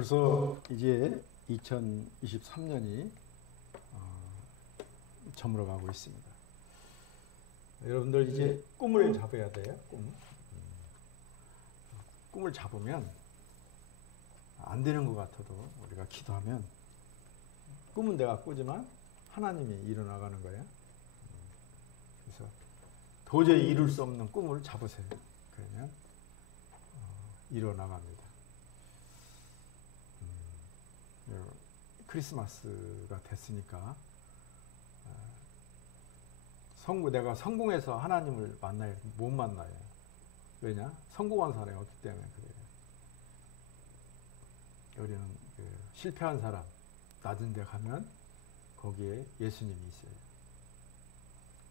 벌써 이제 2023년이 저물어가고 있습니다. 여러분들 이제 꿈을 잡아야 돼요. 꿈을 잡으면 안 되는 것 같아도 우리가 기도하면 꿈은 내가 꾸지만 하나님이 이뤄나가는 거예요. 그래서 도저히 이룰 수 없는 꿈을 잡으세요. 그러면 이뤄나갑니다. 크리스마스가 됐으니까 내가 성공해서 하나님을 만나야 못 만나요. 왜냐? 성공한 사람이 없기 때문에 그래요. 우리는 실패한 사람, 낮은 데 가면 거기에 예수님이 있어요.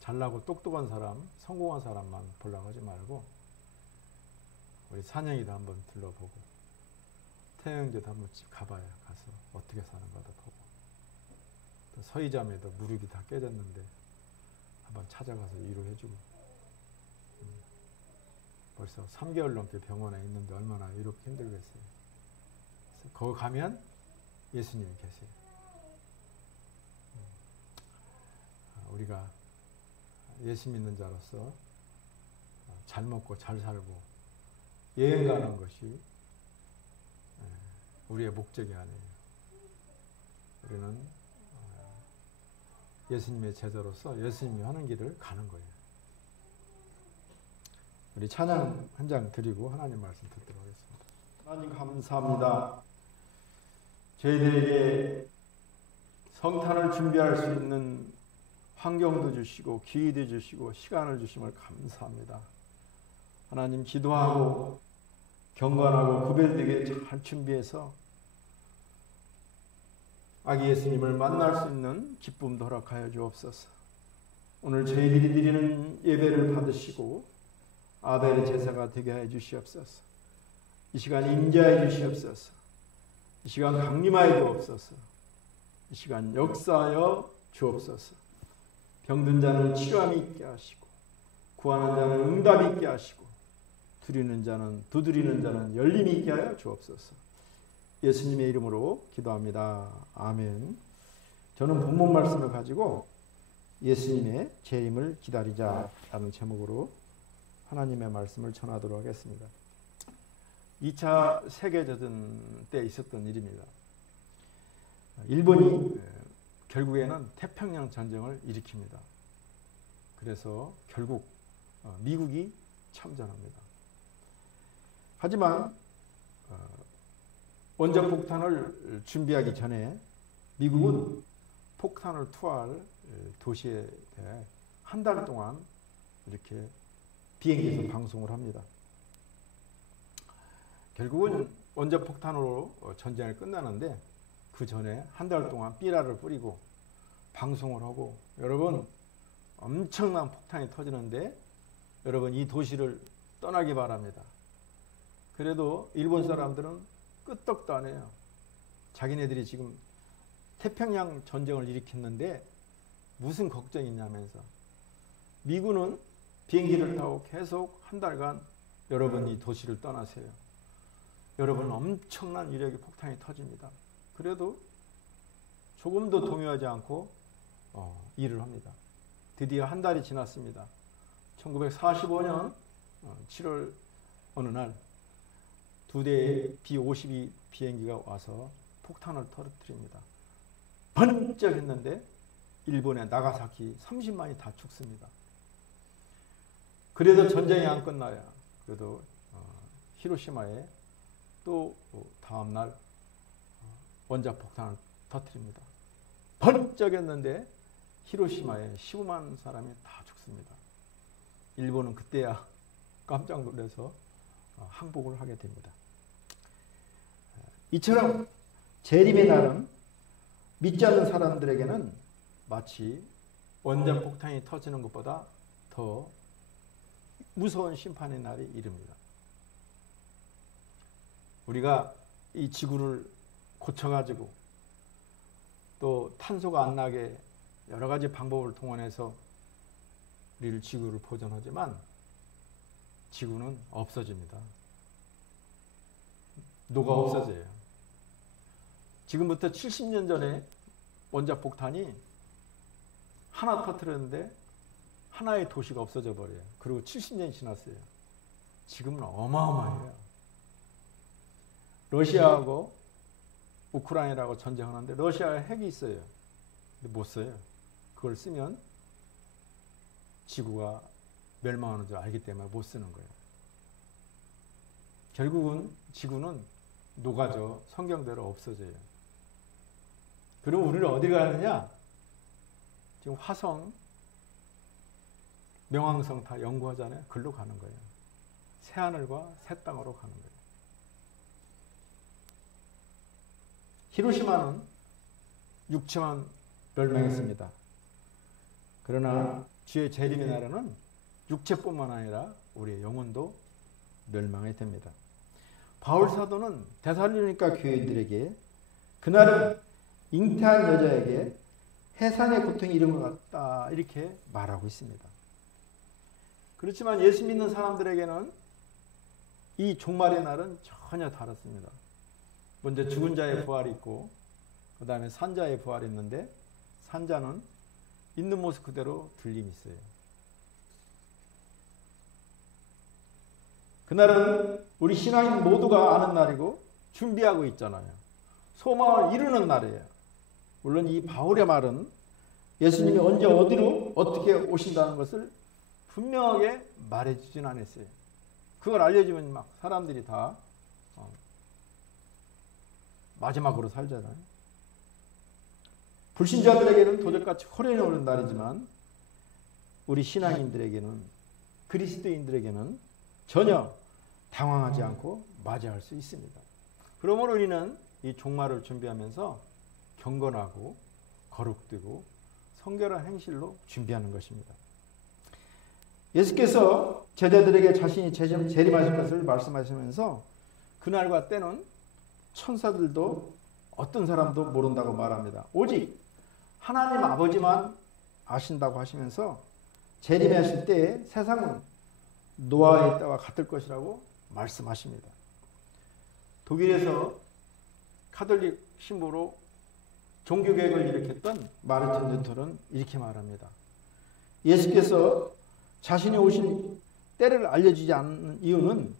잘나고 똑똑한 사람, 성공한 사람만 보려고 하지 말고 우리 산영이도 한번 둘러보고 태영제도 한번 가봐요. 가서 어떻게 사는가도 보고 또 서희자매도 무릎이 다 깨졌는데 한번 찾아가서 위로해주고 벌써 3개월 넘게 병원에 있는데 얼마나 이렇게 힘들겠어요. 그래서 거기 가면 예수님이 계세요. 우리가 예수 믿는 자로서 잘 먹고 잘 살고 여행 가는 것이 우리의 목적이 아니에요. 우리는 예수님의 제자로서 예수님이 하는 길을 가는 거예요. 우리 찬양 한 장 드리고 하나님 말씀 듣도록 하겠습니다. 하나님 감사합니다. 저희들에게 성탄을 준비할 수 있는 환경도 주시고 기회도 주시고 시간을 주심을 감사합니다. 하나님 기도하고 경건하고 구별되게 잘 준비해서 아기 예수님을 만날 수 있는 기쁨도 허락하여 주옵소서. 오늘 저희들이 드리는 예배를 받으시고 아벨의 제사가 되게 해 주시옵소서. 이 시간 임재해 주시옵소서. 이 시간 강림하여 주옵소서. 이 시간 역사하여 주옵소서. 병든 자는 치료함이 있게 하시고 구하는 자는 응답이 있게 하시고 두드리는 자는 열림이 있게 하여 주옵소서. 예수님의 이름으로 기도합니다. 아멘. 저는 본문 말씀을 가지고 예수님의 재림을 기다리자라는 제목으로 하나님의 말씀을 전하도록 하겠습니다. 2차 세계대전 때 있었던 일입니다. 일본이 결국에는 태평양 전쟁을 일으킵니다. 그래서 결국 미국이 참전합니다. 하지만 원자폭탄을 준비하기 전에 미국은 폭탄을 투하할 도시에 대해 한 달 동안 이렇게 비행기에서 방송을 합니다. 결국은 원자폭탄으로 전쟁이 끝나는데 그 전에 한 달 동안 삐라를 뿌리고 방송을 하고 여러분 엄청난 폭탄이 터지는데 여러분 이 도시를 떠나기 바랍니다. 그래도 일본 사람들은 끄떡도 안 해요. 자기네들이 지금 태평양 전쟁을 일으켰는데 무슨 걱정이 있냐면서 미군은 비행기를 타고 계속 한 달간 여러분 이 도시를 떠나세요. 여러분 엄청난 위력의 폭탄이 터집니다. 그래도 조금도 동요하지 않고 일을 합니다. 드디어 한 달이 지났습니다. 1945년 7월 어느 날 두 대의 B-52 비행기가 와서 폭탄을 터뜨립니다. 번쩍 했는데 일본의 나가사키 30만이 다 죽습니다. 그래도 전쟁이 안 끝나요. 그래도 히로시마에 또 다음날 원자폭탄을 터뜨립니다. 번쩍 했는데 히로시마에 15만 사람이 다 죽습니다. 일본은 그때야 깜짝 놀라서 항복을 하게 됩니다. 이처럼 재림의 날은 믿지 않는 사람들에게는 마치 원자폭탄이 터지는 것보다 더 무서운 심판의 날이 이릅니다. 우리가 이 지구를 고쳐가지고 또 탄소가 안 나게 여러 가지 방법을 동원해서 우리를 지구를 보존하지만 지구는 없어집니다. 녹아 없어져요. 지금부터 70년 전에 원자 폭탄이 하나 터뜨렸는데 하나의 도시가 없어져 버려요. 그리고 70년이 지났어요. 지금은 어마어마해요. 러시아하고 우크라이나하고 전쟁하는데 러시아에 핵이 있어요. 근데 못 써요. 그걸 쓰면 지구가 멸망하는 줄 알기 때문에 못 쓰는 거예요. 결국은 지구는 녹아져 성경대로 없어져요. 그럼 우리는 어디 가느냐? 지금 화성, 명왕성 다 연구하잖아요. 글로 가는 거예요. 새하늘과 새 땅으로 가는 거예요. 히로시마는 육체만 멸망했습니다. 그러나 주의 재림의 날에는 육체뿐만 아니라 우리의 영혼도 멸망이 됩니다. 바울 사도는 데살로니가 교인들에게 그날은 잉태한 여자에게 해산의 고통이 이른 것 같다 이렇게 말하고 있습니다. 그렇지만 예수 믿는 사람들에게는 이 종말의 날은 전혀 다릅니다. 먼저 죽은 자의 부활이 있고 그 다음에 산자의 부활이 있는데 산자는 있는 모습 그대로 들림이 있어요. 그날은 우리 신앙인 모두가 아는 날이고 준비하고 있잖아요. 소망을 이루는 날이에요. 물론 이 바울의 말은 예수님이 언제 어디로 어떻게 오신다는 것을 분명하게 말해주진 않았어요. 그걸 알려주면 막 사람들이 다 마지막으로 살잖아요. 불신자들에게는 도적같이 호련히 오는 날이지만 우리 신앙인들에게는 그리스도인들에게는 전혀 당황하지 않고 맞이할 수 있습니다. 그러므로 우리는 이 종말을 준비하면서 경건하고 거룩되고 성결한 행실로 준비하는 것입니다. 예수께서 제자들에게 자신이 재림하실 것을 말씀하시면서 그날과 때는 천사들도 어떤 사람도 모른다고 말합니다. 오직 하나님 아버지만 아신다고 하시면서 재림하실 때에 세상은 노아의 때와 같을 것이라고 말씀하십니다. 독일에서 카톨릭 신부로 종교개혁을 일으켰던 마르틴 루터는 이렇게 말합니다. 예수께서 자신이 오신 때를 알려주지 않는 이유는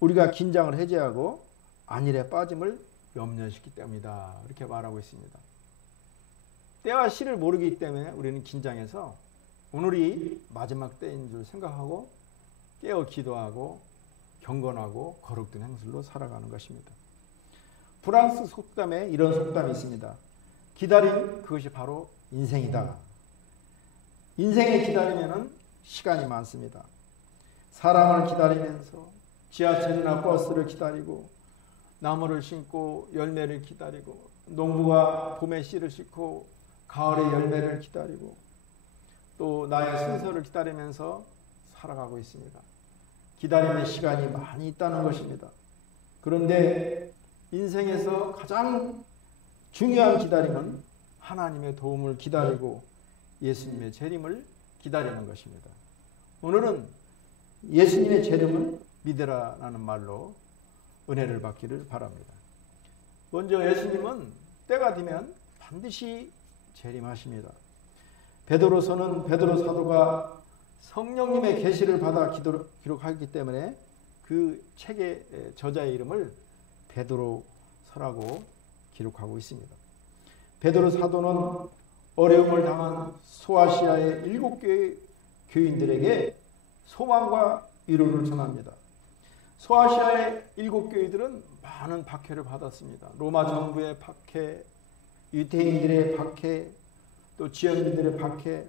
우리가 긴장을 해제하고 안일에 빠짐을 염려시키기 때문이다. 이렇게 말하고 있습니다. 때와 시를 모르기 때문에 우리는 긴장해서 오늘이 마지막 때인 줄 생각하고 깨어 기도하고 경건하고 거룩된 행실로 살아가는 것입니다. 프랑스 속담에 이런 속담이 있습니다. 기다림 그것이 바로 인생이다. 인생에 기다리면은 시간이 많습니다. 사람을 기다리면서 지하철이나 버스를 기다리고 나무를 심고 열매를 기다리고 농부가 봄에 씨를 싣고 가을에 열매를 기다리고 또 나의 순서를 기다리면서 살아가고 있습니다. 기다림의 시간이 많이 있다는 것입니다. 그런데 인생에서 가장 중요한 기다림은 하나님의 도움을 기다리고 예수님의 재림을 기다리는 것입니다. 오늘은 예수님의 재림을 믿으라라는 말로 은혜를 받기를 바랍니다. 먼저 예수님은 때가 되면 반드시 재림하십니다. 베드로서는 베드로 사도가 성령님의 계시를 받아 기록하기 때문에 그 책의 저자의 이름을 베드로서라고 기록하고 있습니다. 베드로 사도는 어려움을 당한 소아시아의 7교회 교인들에게 소망과 위로를 전합니다. 소아시아의 7교회들은 많은 박해를 받았습니다. 로마 정부의 박해, 유대인들의 박해, 또 지역민들의 박해,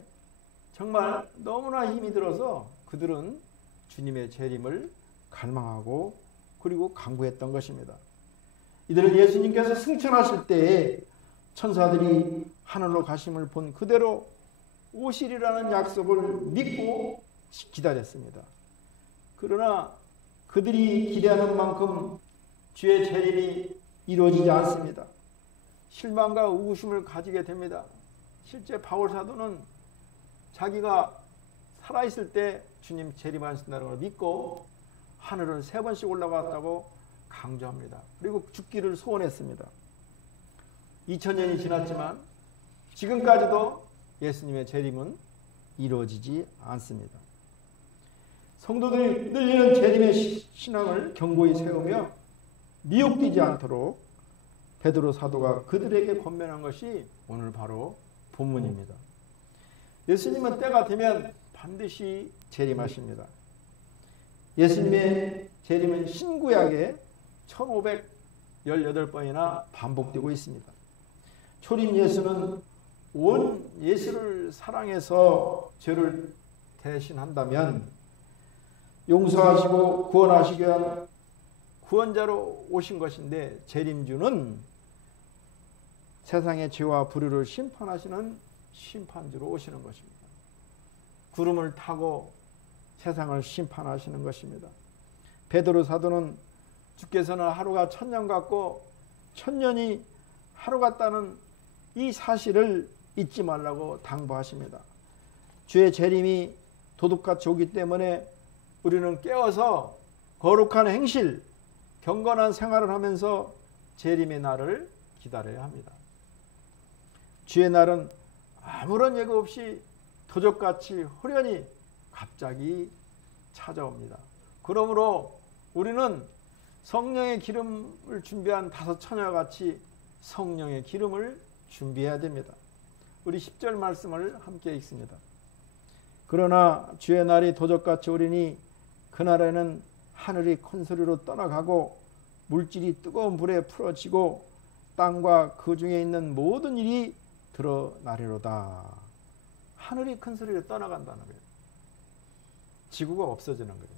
정말 너무나 힘이 들어서 그들은 주님의 재림을 갈망하고 그리고 간구했던 것입니다. 이들은 예수님께서 승천하실 때에 천사들이 하늘로 가심을 본 그대로 오시리라는 약속을 믿고 기다렸습니다. 그러나 그들이 기대하는 만큼 주의 재림이 이루어지지 않습니다. 실망과 의구심을 가지게 됩니다. 실제 바울 사도는 자기가 살아있을 때 주님 재림하신다는 걸 믿고 하늘을 3번씩 올라갔다고 강조합니다. 그리고 죽기를 소원했습니다. 2000년이 지났지만 지금까지도 예수님의 재림은 이루어지지 않습니다. 성도들이 늘리는 재림의 신앙을 견고히 세우며 미혹되지 않도록 베드로 사도가 그들에게 권면한 것이 오늘 바로 본문입니다. 예수님은 때가 되면 반드시 재림하십니다. 예수님의 재림은 신구약에 1518번이나 반복되고 있습니다. 초림 예수는 온 예수를 사랑해서 죄를 대신한다면 용서하시고 구원하시기 위한 구원자로 오신 것인데, 재림주는 세상의 죄와 불의를 심판하시는 심판주로 오시는 것입니다. 구름을 타고 세상을 심판하시는 것입니다. 베드로 사도는 주께서는 하루가 1000년 같고 1000년이 하루 같다는 이 사실을 잊지 말라고 당부하십니다. 주의 재림이 도둑같이 오기 때문에 우리는 깨어서 거룩한 행실, 경건한 생활을 하면서 재림의 날을 기다려야 합니다. 주의 날은 아무런 예고 없이 도적같이 호련히 갑자기 찾아옵니다. 그러므로 우리는 성령의 기름을 준비한 5 처녀같이 성령의 기름을 준비해야 됩니다. 우리 10절 말씀을 함께 읽습니다. 그러나 주의 날이 도적같이 오리니 그날에는 하늘이 큰 소리로 떠나가고 물질이 뜨거운 불에 풀어지고 땅과 그 중에 있는 모든 일이 드러나리로다. 하늘이 큰 소리로 떠나간다는 거예요. 지구가 없어지는 거예요.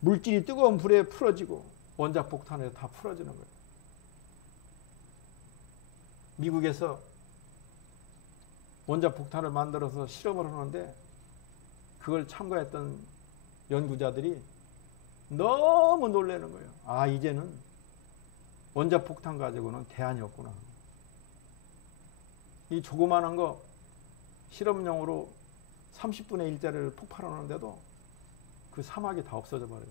물질이 뜨거운 불에 풀어지고 원자폭탄에 다 풀어지는 거예요. 미국에서 원자폭탄을 만들어서 실험을 하는데 그걸 참가했던 연구자들이 너무 놀라는 거예요. 아, 이제는 원자폭탄 가지고는 대안이 없구나. 이 조그마한 거 실험용으로 30분의 1짜리를 폭발하는데도 그 사막이 다 없어져 버려요.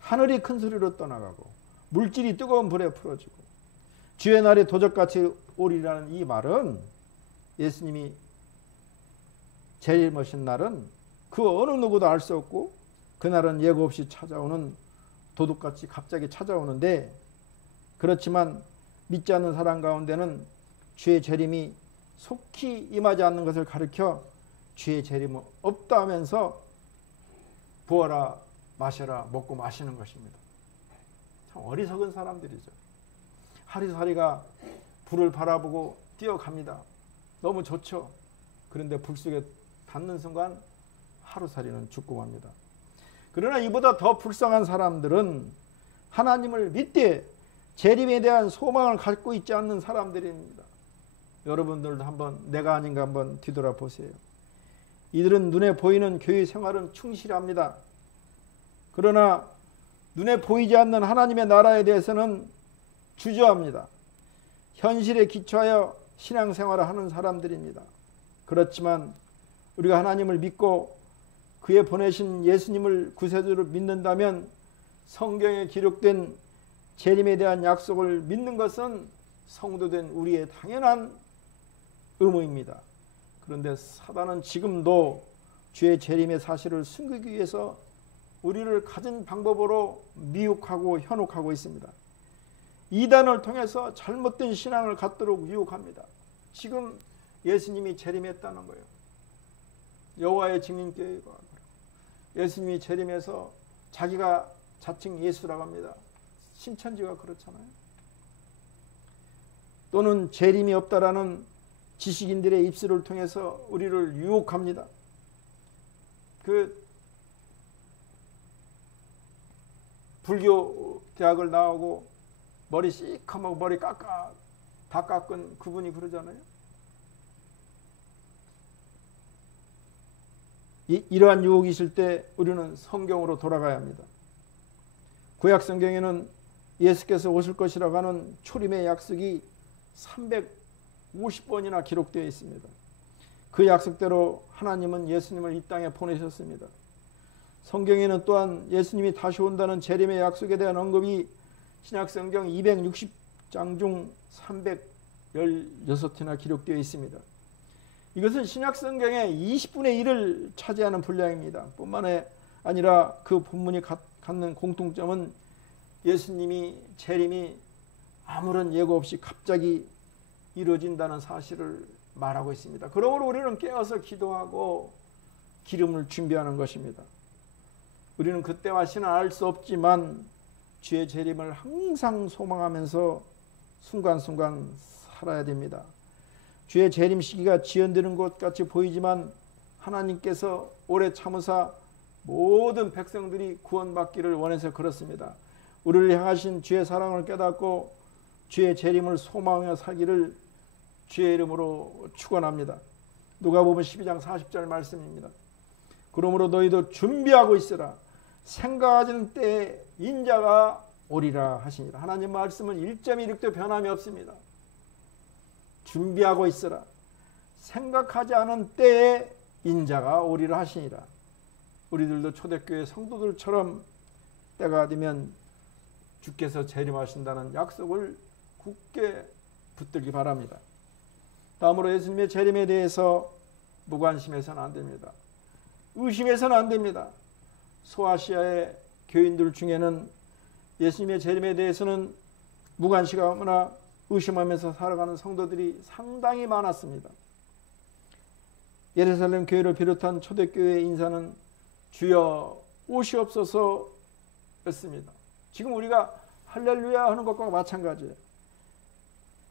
하늘이 큰 소리로 떠나가고 물질이 뜨거운 불에 풀어지고 주의 날이 도적같이 오리라는 이 말은, 예수님이 재림하신 날은 그 어느 누구도 알 수 없고 그날은 예고 없이 찾아오는 도둑같이 갑자기 찾아오는데, 그렇지만 믿지 않는 사람 가운데는 주의 재림이 속히 임하지 않는 것을 가르쳐 주의 재림은 없다 하면서 부어라 마셔라 먹고 마시는 것입니다. 참 어리석은 사람들이죠. 하루살이가 불을 바라보고 뛰어갑니다. 너무 좋죠. 그런데 불 속에 닿는 순간 하루살이는 죽고 맙니다. 그러나 이보다 더 불쌍한 사람들은 하나님을 믿되 재림에 대한 소망을 갖고 있지 않는 사람들입니다. 여러분들도 한번 내가 아닌가 한번 뒤돌아보세요. 이들은 눈에 보이는 교회 생활은 충실합니다. 그러나 눈에 보이지 않는 하나님의 나라에 대해서는 주저합니다. 현실에 기초하여 신앙생활을 하는 사람들입니다. 그렇지만 우리가 하나님을 믿고 그의 보내신 예수님을 구세주로 믿는다면 성경에 기록된 재림에 대한 약속을 믿는 것은 성도된 우리의 당연한 의무입니다. 그런데 사단은 지금도 주의 재림의 사실을 숨기기 위해서 우리를 가진 방법으로 미혹하고 현혹하고 있습니다. 이단을 통해서 잘못된 신앙을 갖도록 유혹합니다. 지금 예수님이 재림했다는 거예요. 여호와의 증인교회가 예수님이 재림해서 자기가 자칭 예수라고 합니다. 신천지가 그렇잖아요. 또는 재림이 없다라는 지식인들의 입술을 통해서 우리를 유혹합니다. 그 불교 대학을 나오고 머리 시커멓고 머리 다 깎은 그분이 그러잖아요. 이러한 유혹이 있을 때 우리는 성경으로 돌아가야 합니다. 구약 성경에는 예수께서 오실 것이라고 하는 초림의 약속이 350번이나 기록되어 있습니다. 그 약속대로 하나님은 예수님을 이 땅에 보내셨습니다. 성경에는 또한 예수님이 다시 온다는 재림의 약속에 대한 언급이 신약성경 260장 중 316회나 기록되어 있습니다. 이것은 신약성경의 20분의 1을 차지하는 분량입니다. 뿐만 아니라 그 본문이 갖는 공통점은 예수님이 재림이 아무런 예고 없이 갑자기 이루어진다는 사실을 말하고 있습니다. 그러므로 우리는 깨어서 기도하고 기름을 준비하는 것입니다. 우리는 그때와 시는 알 수 없지만 주의 재림을 항상 소망하면서 순간순간 살아야 됩니다. 주의 재림 시기가 지연되는 것 같이 보이지만 하나님께서 오래 참으사 모든 백성들이 구원받기를 원해서 그렇습니다. 우리를 향하신 주의 사랑을 깨닫고 주의 재림을 소망하며 살기를 주의 이름으로 축원합니다. 누가복음 12장 40절 말씀입니다. 그러므로 너희도 준비하고 있으라. 생각하는 때에 인자가 오리라 하시니라. 하나님 말씀은 1.16도 변함이 없습니다. 준비하고 있으라. 생각하지 않은 때에 인자가 오리라 하시니라. 우리들도 초대교회 성도들처럼 때가 되면 주께서 재림하신다는 약속을 굳게 붙들기 바랍니다. 다음으로 예수님의 재림에 대해서 무관심해서는 안 됩니다. 의심해서는 안 됩니다. 소아시아의 교인들 중에는 예수님의 재림에 대해서는 무관심하거나 의심하면서 살아가는 성도들이 상당히 많았습니다. 예루살렘 교회를 비롯한 초대교회의 인사는 주여 오시옵소서 였습니다. 지금 우리가 할렐루야 하는 것과 마찬가지예요.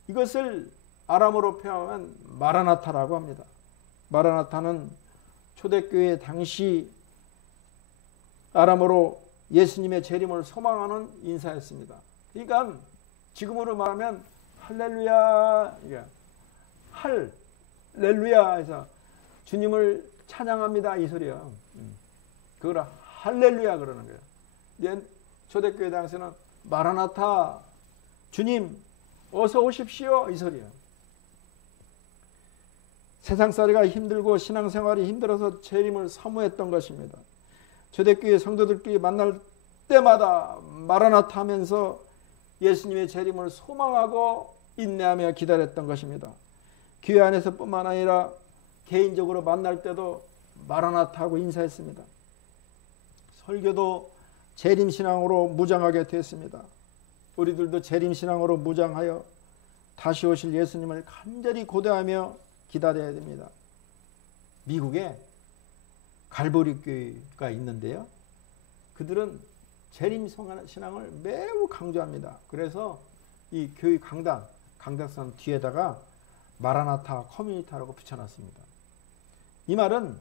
이것을 아람어로 표현하면 마라나타라고 합니다. 마라나타는 초대교회 당시 아람어로 예수님의 재림을 소망하는 인사였습니다. 그러니까 지금으로 말하면 할렐루야, 할렐루야 해서 주님을 찬양합니다 이 소리야. 그걸 할렐루야 그러는 거예요. 초대교회 당시에는 마라나타, 주님 어서 오십시오 이 소리야. 세상살이가 힘들고 신앙생활이 힘들어서 재림을 사모했던 것입니다. 초대교회 성도들끼리 만날 때마다 마라나타 하면서 예수님의 재림을 소망하고 인내하며 기다렸던 것입니다. 교회 안에서뿐만 아니라 개인적으로 만날 때도 마라나타 하고 인사했습니다. 설교도 재림신앙으로 무장하게 됐습니다. 우리들도 재림신앙으로 무장하여 다시 오실 예수님을 간절히 고대하며 기다려야 됩니다. 미국에 갈보리 교회가 있는데요. 그들은 재림신앙을 매우 강조합니다. 그래서 이 교회 강당선 뒤에다가 마라나타 커뮤니티라고 붙여놨습니다. 이 말은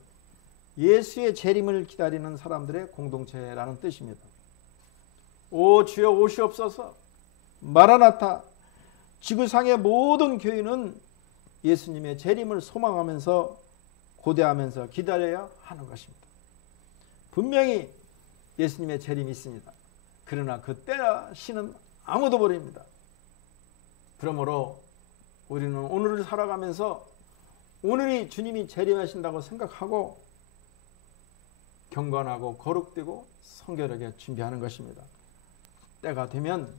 예수의 재림을 기다리는 사람들의 공동체라는 뜻입니다. 오 주여 오시옵소서. 마라나타. 지구상의 모든 교회는 예수님의 재림을 소망하면서 고대하면서 기다려야 하는 것입니다. 분명히 예수님의 재림이 있습니다. 그러나 그때야 시는 아무도 모릅니다. 그러므로 우리는 오늘을 살아가면서 오늘이 주님이 재림하신다고 생각하고 경건하고 거룩되고 성결하게 준비하는 것입니다. 때가 되면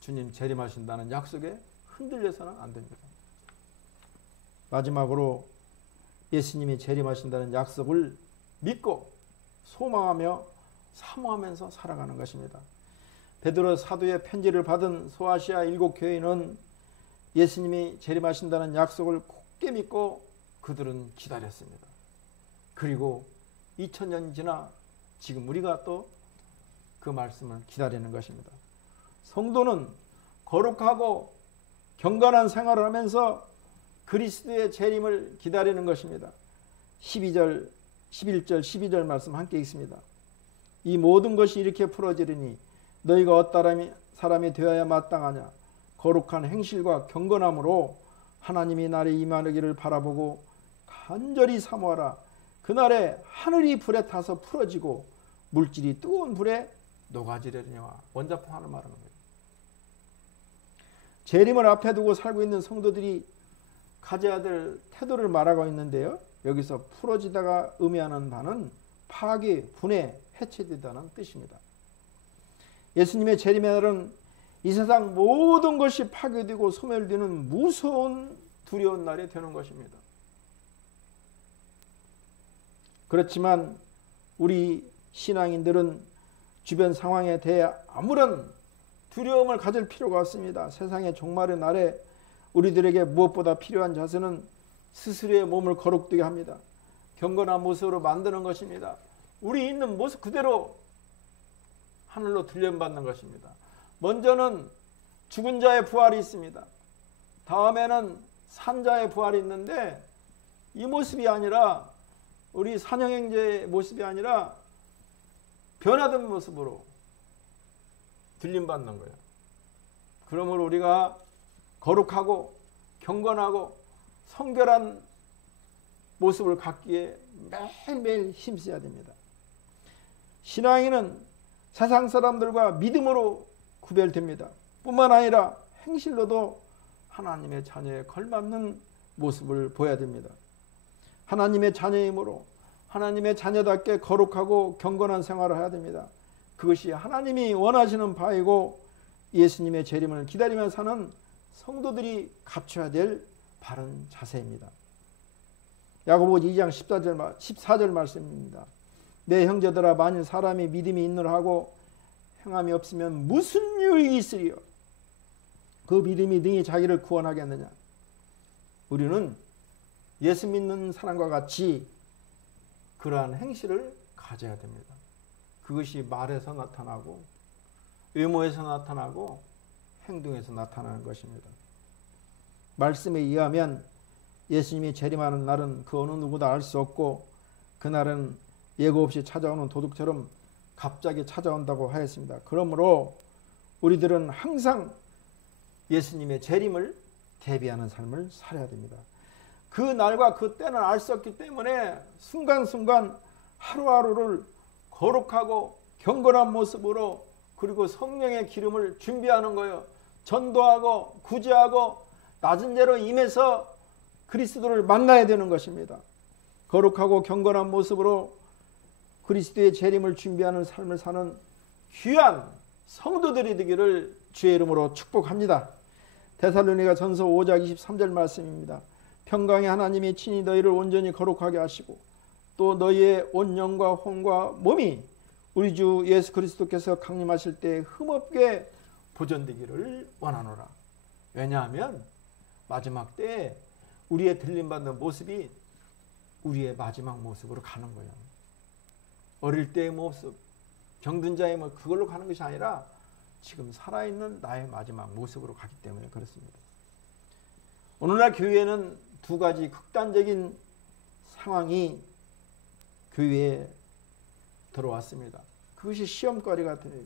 주님 재림하신다는 약속에 흔들려서는 안 됩니다. 마지막으로 예수님이 재림하신다는 약속을 믿고 소망하며 사모하면서 살아가는 것입니다. 베드로 사도의 편지를 받은 소아시아 7교회는 예수님이 재림하신다는 약속을 굳게 믿고 그들은 기다렸습니다. 그리고 2000년 지나 지금 우리가 또 그 말씀을 기다리는 것입니다. 성도는 거룩하고 경건한 생활을 하면서 그리스도의 재림을 기다리는 것입니다. 11절 12절 말씀 함께 읽습니다. 이 모든 것이 이렇게 풀어지리니 너희가 어떤 사람이 되어야 마땅하냐. 거룩한 행실과 경건함으로 하나님이 날에 임하기를 바라보고 간절히 사모하라. 그날에 하늘이 불에 타서 풀어지고 물질이 뜨거운 불에 녹아지려니와. 원자품 하는 말하는 거예요. 재림을 앞에 두고 살고 있는 성도들이 가져야 될 태도를 말하고 있는데요. 여기서 풀어지다가 의미하는 바는 파괴, 분해, 해체되다는 뜻입니다. 예수님의 재림의 날은 이 세상 모든 것이 파괴되고 소멸되는 무서운 두려운 날이 되는 것입니다. 그렇지만 우리 신앙인들은 주변 상황에 대해 아무런 두려움을 가질 필요가 없습니다. 세상의 종말의 날에 우리들에게 무엇보다 필요한 자세는 스스로의 몸을 거룩되게 합니다. 경건한 모습으로 만드는 것입니다. 우리 있는 모습 그대로 하늘로 들려받는 것입니다. 먼저는 죽은 자의 부활이 있습니다. 다음에는 산자의 부활이 있는데 이 모습이 아니라 우리 산형행제의 모습이 아니라 변화된 모습으로 들림받는 거예요. 그러므로 우리가 거룩하고 경건하고 성결한 모습을 갖기에 매일매일 힘써야 됩니다. 신앙인은 세상 사람들과 믿음으로 구별됩니다. 뿐만 아니라 행실로도 하나님의 자녀에 걸맞는 모습을 보여야 됩니다. 하나님의 자녀이므로 하나님의 자녀답게 거룩하고 경건한 생활을 해야 됩니다. 그것이 하나님이 원하시는 바이고 예수님의 재림을 기다리며 사는 성도들이 갖춰야 될 바른 자세입니다. 야고보서 2장 14절 말씀입니다. 내 형제들아, 만일 사람이 믿음이 있느라 하고 행함이 없으면 무슨 유익이 있으리요? 그 믿음이 능히 자기를 구원하겠느냐? 우리는 예수 믿는 사람과 같이 그러한 행실을 가져야 됩니다. 그것이 말에서 나타나고 외모에서 나타나고 행동에서 나타나는 것입니다. 말씀에 의하면 예수님이 재림하는 날은 그 어느 누구도 알 수 없고 그날은 예고 없이 찾아오는 도둑처럼 갑자기 찾아온다고 하였습니다. 그러므로 우리들은 항상 예수님의 재림을 대비하는 삶을 살아야 됩니다. 그 날과 그 때는 알 수 없기 때문에 순간순간 하루하루를 거룩하고 경건한 모습으로 그리고 성령의 기름을 준비하는 거예요. 전도하고 구제하고 낮은 죄로 임해서 그리스도를 만나야 되는 것입니다. 거룩하고 경건한 모습으로 그리스도의 재림을 준비하는 삶을 사는 귀한 성도들이 되기를 주의 이름으로 축복합니다. 데살로니가 전서 5장 23절 말씀입니다. 평강의 하나님이 친히 너희를 온전히 거룩하게 하시고 또 너희의 온 영과 혼과 몸이 우리 주 예수 그리스도께서 강림하실 때 흠없게 보존되기를 원하노라. 왜냐하면 마지막 때에 우리의 들림받는 모습이 우리의 마지막 모습으로 가는 거예요. 어릴 때의 모습, 병든 자의 모습, 그걸로 가는 것이 아니라 지금 살아있는 나의 마지막 모습으로 가기 때문에 그렇습니다. 오늘날 교회에는 두 가지 극단적인 상황이 교회에 들어왔습니다. 그것이 시험거리가 돼요.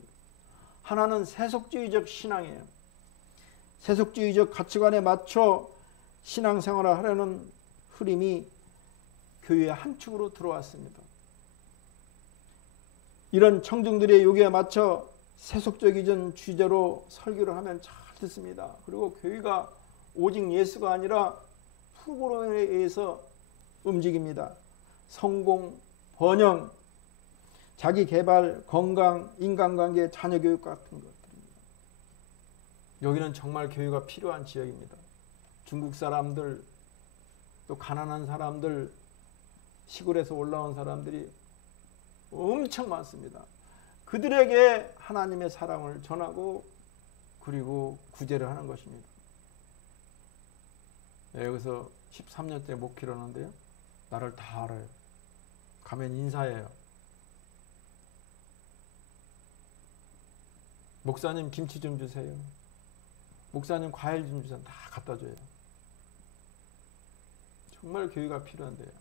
하나는 세속주의적 신앙이에요. 세속주의적 가치관에 맞춰 신앙생활을 하려는 흐름이 교회의 한 축으로 들어왔습니다. 이런 청중들의 요구에 맞춰 세속적인 주제로 설교를 하면 잘 듣습니다. 그리고 교회가 오직 예수가 아니라 프로그램에 의해서 움직입니다. 성공, 번영, 자기 개발, 건강, 인간관계, 자녀교육 같은 것들입니다. 여기는 정말 교회가 필요한 지역입니다. 중국 사람들, 또 가난한 사람들, 시골에서 올라온 사람들이 엄청 많습니다. 그들에게 하나님의 사랑을 전하고 그리고 구제를 하는 것입니다. 여기서 13년째 목회를 하는데요. 나를 다 알아요. 가면 인사해요. 목사님 김치 좀 주세요. 목사님 과일 좀 주세요. 다 갖다 줘요. 정말 교회가 필요한데요.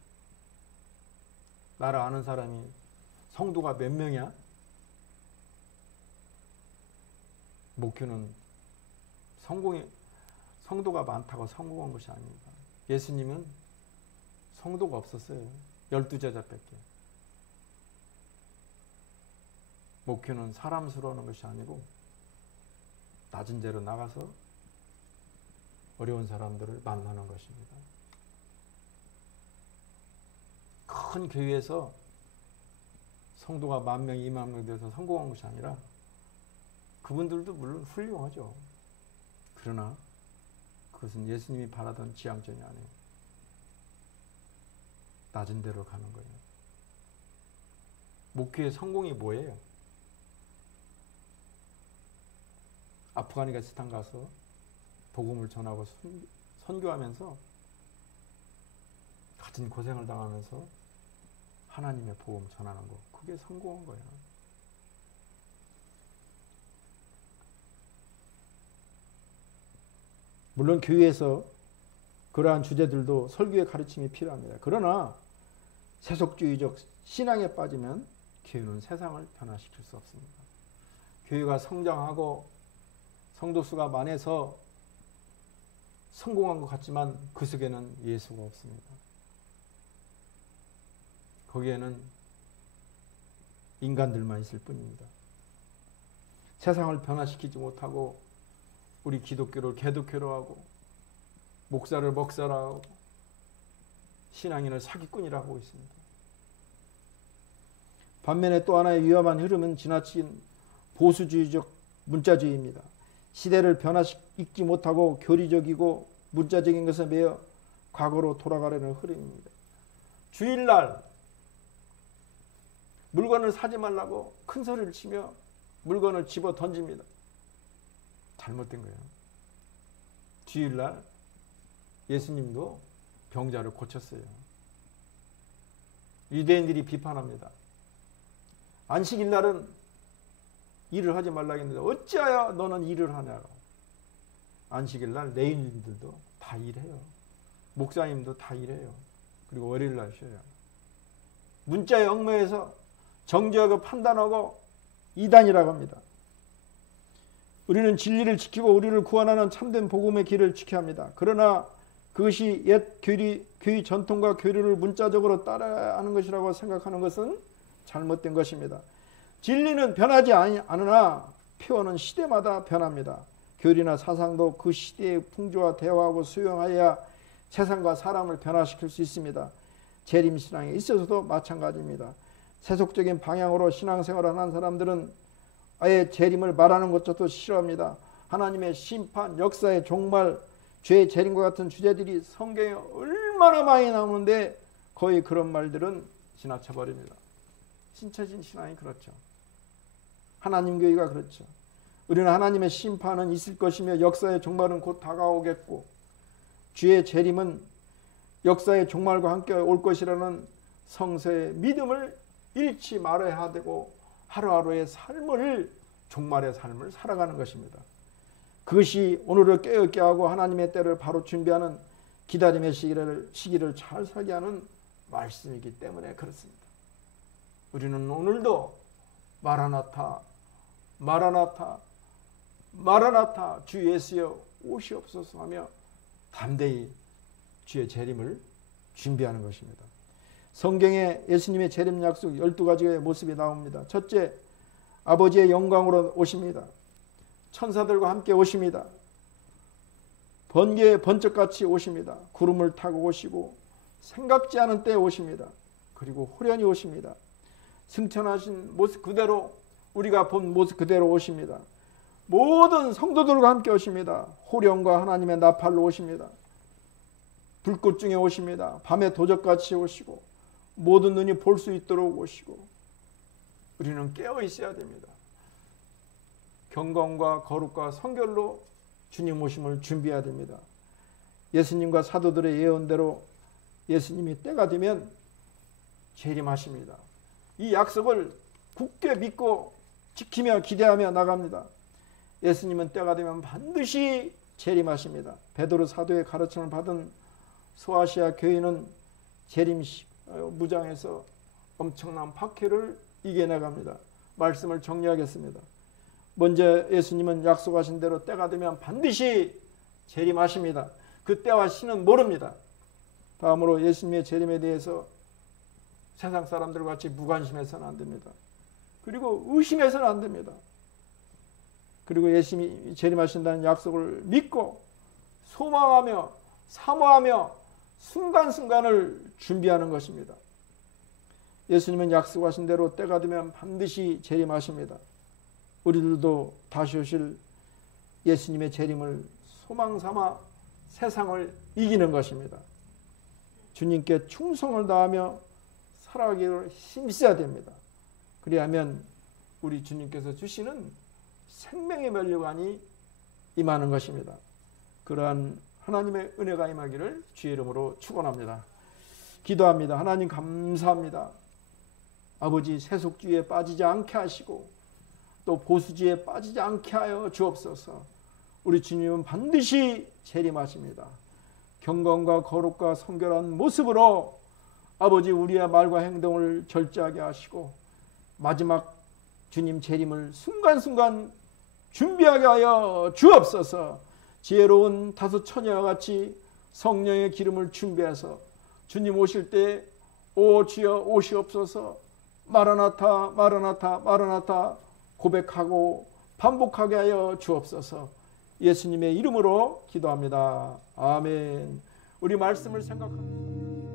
나를 아는 사람이 성도가 몇 명이야? 목표는 성도가 많다고 성공한 것이 아닙니다. 예수님은 성도가 없었어요. 12제자밖에. 목표는 사람 수로 하는 것이 아니고 낮은 데로 나가서 어려운 사람들을 만나는 것입니다. 큰 교회에서 성도가 10,000명, 20,000명 돼서 성공한 것이 아니라 그분들도 물론 훌륭하죠. 그러나 그것은 예수님이 바라던 지향점이 아니에요. 낮은 데로 가는 거예요. 목회의 성공이 뭐예요? 아프가니스탄 가서 복음을 전하고 선교하면서 같은 고생을 당하면서 하나님의 복음 전하는 거, 그게 성공한 거예요. 물론 교회에서 그러한 주제들도 설교의 가르침이 필요합니다. 그러나 세속주의적 신앙에 빠지면 교회는 세상을 변화시킬 수 없습니다. 교회가 성장하고 성도 수가 많아서 성공한 것 같지만 그 속에는 예수가 없습니다. 거기에는 인간들만 있을 뿐입니다. 세상을 변화시키지 못하고 우리 기독교를 개독교로 하고 목사를 먹사라고 신앙인을 사기꾼이라고 하고 있습니다. 반면에 또 하나의 위험한 흐름은 지나친 보수주의적 문자주의입니다. 시대를 변화시키지 못하고 교리적이고 문자적인 것에 매여 과거로 돌아가려는 흐름입니다. 주일날 물건을 사지 말라고 큰 소리를 치며 물건을 집어 던집니다. 잘못된 거예요. 주일날 예수님도 병자를 고쳤어요. 유대인들이 비판합니다. 안식일날은 일을 하지 말라고 했는데 어찌하여 너는 일을 하냐고. 안식일날 레위인들도 다 일해요. 목사님도 다 일해요. 그리고 월요일날 쉬어요. 문자에 얽매여서 정죄하고 판단하고 이단이라고 합니다. 우리는 진리를 지키고 우리를 구원하는 참된 복음의 길을 지켜야 합니다. 그러나 그것이 옛 교리 전통과 교리를 문자적으로 따라하는 것이라고 생각하는 것은 잘못된 것입니다. 진리는 변하지 않으나 표현은 시대마다 변합니다. 교리나 사상도 그 시대의 풍조와 대화하고 수용하여야 세상과 사람을 변화시킬 수 있습니다. 재림신앙에 있어서도 마찬가지입니다. 세속적인 방향으로 신앙생활을 하는 사람들은 아예 재림을 말하는 것조차도 싫어합니다. 하나님의 심판, 역사의 종말, 죄의 재림과 같은 주제들이 성경에 얼마나 많이 나오는데 거의 그런 말들은 지나쳐버립니다. 신처진 신앙이 그렇죠. 하나님 교회가 그렇죠. 우리는 하나님의 심판은 있을 것이며 역사의 종말은 곧 다가오겠고 주의 재림은 역사의 종말과 함께 올 것이라는 성서의 믿음을 잃지 말아야 되고 하루하루의 삶을 종말의 삶을 살아가는 것입니다. 그것이 오늘을 깨어있게 하고 하나님의 때를 바로 준비하는 기다림의 시기를 잘 살게 하는 말씀이기 때문에 그렇습니다. 우리는 오늘도 마라나타 마라나타 마라나타 주 예수여 오시옵소서 하며 담대히 주의 재림을 준비하는 것입니다. 성경에 예수님의 재림 약속 12가지의 모습이 나옵니다. 첫째, 아버지의 영광으로 오십니다. 천사들과 함께 오십니다. 번개의 번쩍같이 오십니다. 구름을 타고 오시고 생각지 않은 때에 오십니다. 그리고 호련히 오십니다. 승천하신 모습 그대로 우리가 본 모습 그대로 오십니다. 모든 성도들과 함께 오십니다. 호련과 하나님의 나팔로 오십니다. 불꽃 중에 오십니다. 밤에 도적같이 오시고 모든 눈이 볼 수 있도록 오시고 우리는 깨어 있어야 됩니다. 경건과 거룩과 성결로 주님 오심을 준비해야 됩니다. 예수님과 사도들의 예언대로 예수님이 때가 되면 재림하십니다. 이 약속을 굳게 믿고 지키며 기대하며 나갑니다. 예수님은 때가 되면 반드시 재림하십니다. 베드로 사도의 가르침을 받은 소아시아 교회는 재림 무장에서 엄청난 박해를 이겨나갑니다. 말씀을 정리하겠습니다. 먼저 예수님은 약속하신 대로 때가 되면 반드시 재림하십니다. 그 때와 시는 모릅니다. 다음으로 예수님의 재림에 대해서 세상 사람들과 같이 무관심해서는 안 됩니다. 그리고 의심해서는 안 됩니다. 그리고 예수님이 재림하신다는 약속을 믿고 소망하며 사모하며 순간순간을 준비하는 것입니다. 예수님은 약속하신 대로 때가 되면 반드시 재림하십니다. 우리들도 다시 오실 예수님의 재림을 소망 삼아 세상을 이기는 것입니다. 주님께 충성을 다하며 살아가기를 힘써야 됩니다. 그리하면 우리 주님께서 주시는 생명의 면류관이 임하는 것입니다. 그러한 하나님의 은혜가 임하기를 주의 이름으로 축원합니다. 기도합니다. 하나님 감사합니다. 아버지, 세속주의에 빠지지 않게 하시고 또 보수주의에 빠지지 않게 하여 주옵소서. 우리 주님은 반드시 재림하십니다. 경건과 거룩과 성결한 모습으로 아버지, 우리의 말과 행동을 절제하게 하시고 마지막 주님 재림을 순간순간 준비하게 하여 주옵소서. 지혜로운 다섯 처녀와 같이 성령의 기름을 준비해서 주님 오실 때 오 주여 오시옵소서, 마라나타 마라나타 마라나타 고백하고 반복하게 하여 주옵소서. 예수님의 이름으로 기도합니다. 아멘. 우리 말씀을 생각합니다.